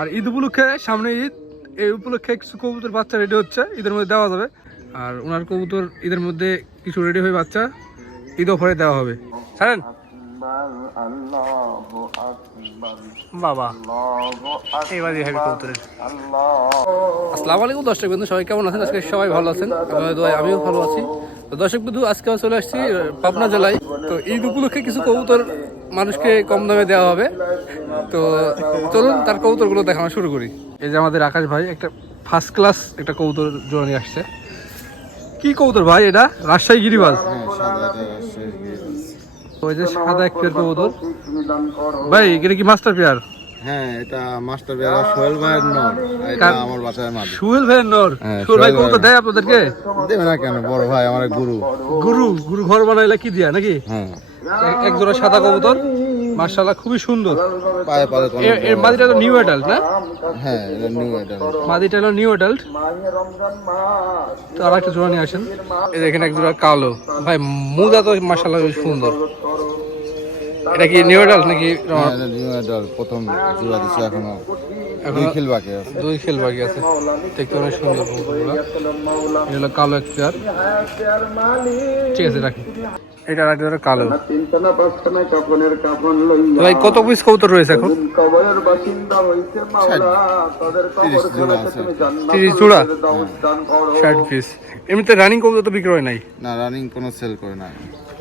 আর ঈদ উপলক্ষে সামনে ঈদ, এই উপলক্ষে কিছু কবুতর বাচ্চা রেডি হচ্ছে, ঈদের মধ্যে দেওয়া যাবে। আর ওনার কবুতর ঈদের মধ্যে কিছু রেডি হয়ে বাচ্চা ঈদ অফারে দেওয়া হবে। আলাইকুম দর্শক বন্ধু, সবাই কেমন আছেন? আজকে সবাই ভালো আছেন। আমিও ভালো আছি। দর্শক বন্ধু, আজকে চলে আসছি পাবনা জেলায়। তো ঈদ উপলক্ষে কিছু কবুতর মানুষকে কম দামে দেওয়া হবে। তো চলুন তার কবুতরগুলো দেখানো শুরু করি। এই যে আমাদের আকাশ ভাই একটা ফার্স্ট ক্লাস একটা কবুতর জোড়া আসছে। কি কবুতর ভাই এটা? রাজশাহী গিরিবাজ? ওই যে সাদা এক পেয়ার কবুতর। ভাই এটা কি মাস্টার পেয়ার হ্যাঁ এটা মাস্টার বেরা সোহেল ভাইয়ের নর। এটা আমার বাসায় মাঝে সুহেল ভাইয়ের নর? হ্যাঁ, ভাই কবুতর দেয় আপনাদেরকে? দেবে না কেন? বড় ভাই আমার গুরু। গুরু গুরু ঘর বানাইলে কি দিয়া নাকি? হ্যাঁ। এক- জোড়া সাদা কবুতর। মার্শাল্লাহ খুবই সুন্দর। পায়ে পায়ে এর মাদিটা তো নিউ অ্যাডাল্ট না? হ্যাঁ এটা নিউ এটা মাদিটা হলো নিউ অ্যাডাল্ট তো আর একটা জোড়া নিয়ে আসেন। এই দেখেন এক জোড়া কালো। ভাই মুদা তো মার্শাল্লাহ সুন্দর। এটা কি নিউ অ্যাডাল্ট নাকি নিউ এটা প্রথম জোড়া দিচ্ছে এখনও। দুই খেল বাকি আছে। দুই খেল বাকি আছে। দেখতে অনেক সুন্দর কবুতরগুলো এটা হলো কালো এক পেয়ার ঠিক আছে রাখি। এটা কালো। ভাই কত পিস কবুতর রয়েছে এখন? তিরিশ জোড়া ষাট পিস এমনিতে রানিং কবুতর তো বিক্রি হয় নাই? না রানিং কোনো সেল করে না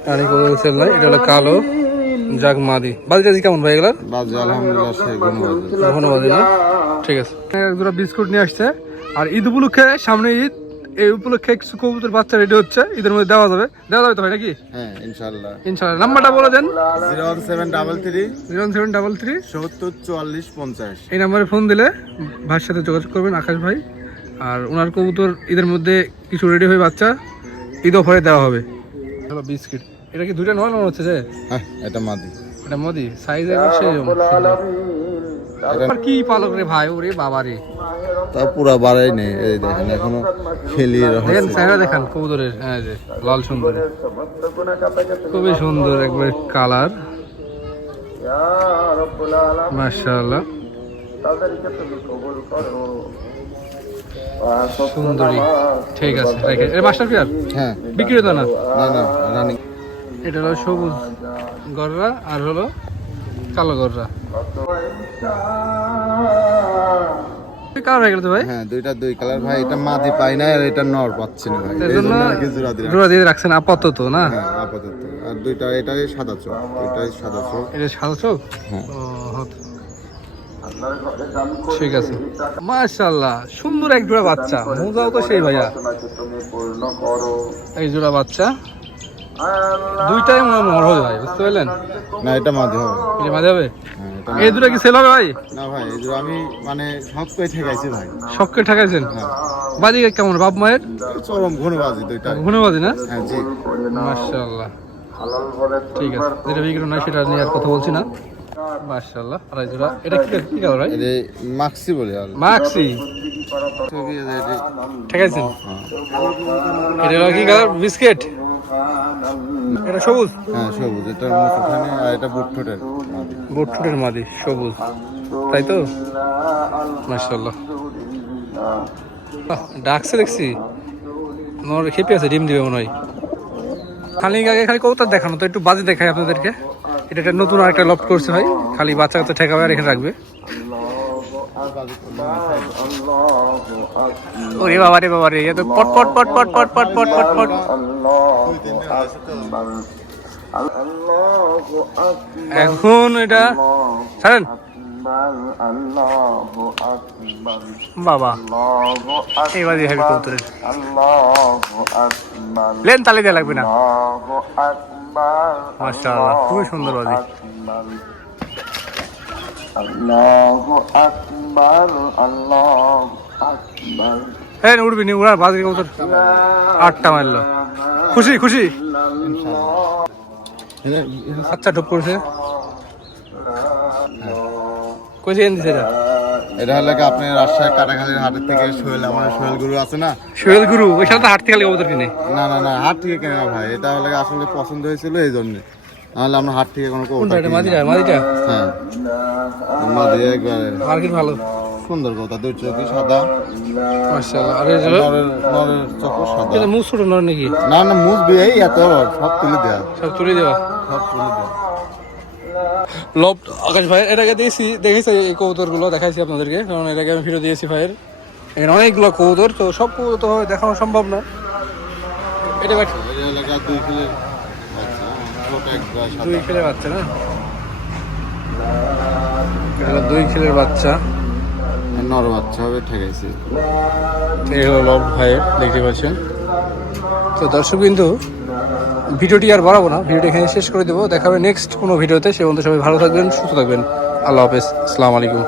রানিং কবুতর সেল নাই এটা হলো কালো। জাগ মাদি। বাদি টাদি কেমন ভাই এগুলার? বাজে আলহামদুলিল্লাহ সে গুণবাদ ধন্যবাদ না? ঠিক আছে। এক জোড়া বিস্কুট নিয়ে আসছে। আর ঈদ উপলক্ষে সামনে ঈদ এই উপলক্ষে কিছু কবুতর বাচ্চা রেডি হচ্ছে। ঈদের মধ্যে দেওয়া যাবে। দেওয়া যাবে তো ভাই নাকি? হ্যাঁ ইনশাল্লাহ ইনশাল্লাহ নাম্বারটা বলে দেন। Zero one seven double three zero seven double three. সত্তর চুয়াল্লিশ পঞ্চাশ। এই নাম্বারে ফোন দিলে ভাইয়ের সাথে যোগাযোগ করবেন আকাশ ভাই। আর ওনার কবুতর ঈদের মধ্যে কিছু রেডি হয়ে বাচ্চা ঈদ অফারে দেওয়া হবে। বিস্কিট। এটা কি দুইটা নয় মনে হচ্ছে যে? হ্যাঁ এটা মাদি। এটা মোদি। সাইজ এবার সেই আর কি পালক রে ভাই ওরে বাবা রে। তা পুরা বাড়াই নেই এই দেখেন এখনও খেলিয়ে দেখেন চেহারা দেখান কবুতরের হ্যাঁ যে লাল সুন্দর। খুবই সুন্দর একবার কালার। মাশাআল্লাহ। সুন্দরী। ঠিক আছে রেখে মাস্টার পিয়ার হ্যাঁ। বিক্রি হতো না? না না রানিং। এটা হলো সবুজ গররা আর হলো কালো গররা। কালার হয়ে গেল তো ভাই? হ্যাঁ দুইটা দুই কালার ভাই এটা মাদি পাই না আর এটা নর পাচ্ছি না ভাই। এর জন্য জন্য জোড়া দিয়ে রাখছেন আপাতত না? হ্যাঁ আপাতত। আর দুইটা এটাই সাদা চোখ। সাদা চোখ। এটা সাদা চোখ? হ্যাঁ। ও, ঠিক আছে। মাশাআল্লাহ সুন্দর এক জোড়া বাচ্চা। মোজাও তো সেই ভাইয়া। এই জোড়া বাচ্চা। দুইটাই মর হবে ভাই বুঝতে পারলেন? না এটা মাদি হবে। এটা মাঝে হবে? হ্যাঁ এই দুটো কি সেল হবে ভাই? না ভাই এই জোড়া আমি মানে সব করে ঠেকাইছি ভাই। শখকে ঠেকাইছেন? বাজি কেমন বাপ মায়ের? চরম ঘনবাজি দুইটা ঘুনে বাজি না? হ্যাঁ জি। মাশাআল্লাহ। ঠিক আছে যেটা বিক্রি নয় সেটা নিয়ে আর কথা বলছি না। মাশাআল্লাহ আড়াই জোড়া এটা কি কি কালার ভাই? মাক্সি বলি আর। মাক্সি? যে এটি- হ্যাঁ। এটা কি কালার? বিস্কিট? এটা সবুজ? হ্যাঁ সবুজ। এটা মুখখানে আর এটা বুট ঠোঁটের মাদি। বুটফুটের মাদি সবুজ। তাই তো? মাশাআল্লাহ। ডাকছে দেখছি। নর খেপে আছে ডিম দিবে মনে হয়। খালি আগে খালি কবুতর দেখানো তো একটু বাজে দেখায় আপনাদেরকে। এটা একটা নতুন আরেকটা লফট করছে ভাই। খালি বাচ্চা কাচ্চা ঠেকাবে আর এখানে রাখবে। ওরে বাবা রে বাবা রে তো পট পট পট পট পট পট পট পট পট। এখন এটা ছাড়েন। বাবা এবার দেওয়া লাগবে না। খুবই সুন্দর বাজি। আল্লাহু আকবার আল্লাহু আকবার। হ্যাঁ উঠবি নি উড়ার বাজি কবুতর আটটা মারলো। খুশি খুশি? আচ্ছা ঢুক করেছে কইছে এন দিছে এটা? হলো কি আপনার রাজশাহী কাটাখালীর হাটের থেকে সোহেল আমার সোহেল গুরু আছে না? সোহেল গুরু ওই সাথে হাঁটতে খালি কবুতর কিনে। না না না হাট থেকে কেনা ভাই। এটা হলো কি আসলে পছন্দ হয়েছিল এই জন্য নাহলে আমরা হাট থেকে কোনো মাদিটা মাদিটা হ্যাঁ। মাদি একবারে মার্কেট ভালো। সুন্দর কথা দুই চোখই সাদা। মাশাআল্লাহ। আরে নরের নরের চোখও সাদা। এটা মুখ ছোট নর নাকি? না না মুজ বিয়ে এত সব তুলে দেয়া। সব তুলে দেওয়া? সব তুলে দেয়া। লব আকাশ ভাই আগে দিয়েছি দেখেছি এই কবুতরগুলো? দেখাইছি আপনাদেরকে কারণ আগে আমি ভিডিও দিয়েছি ভাইয়ের। এখানে অনেকগুলো কবুতর তো সব কবুতর তো দেখানো সম্ভব না। এটা বাট এই এলাকা দুই কিলো আচ্ছা ছোট একবার সাদা দুই খেলের বাচ্চা না? এটা হলো দুই খেলের বাচ্চা। নর বাচ্চা হবে ঠেকাইছি। এই হলো লব ভাইয়ের দেখতে পাচ্ছেন। তো দর্শক কিন্তু ভিডিওটি আর বাড়াবো না ভিডিওটি এখানে শেষ করে দেবো। দেখাবে নেক্সট কোনো ভিডিওতে। সে বন্ধু সবাই ভালো থাকবেন সুস্থ থাকবেন। আল্লাহ হাফেজ। আসসালামু আলাইকুম।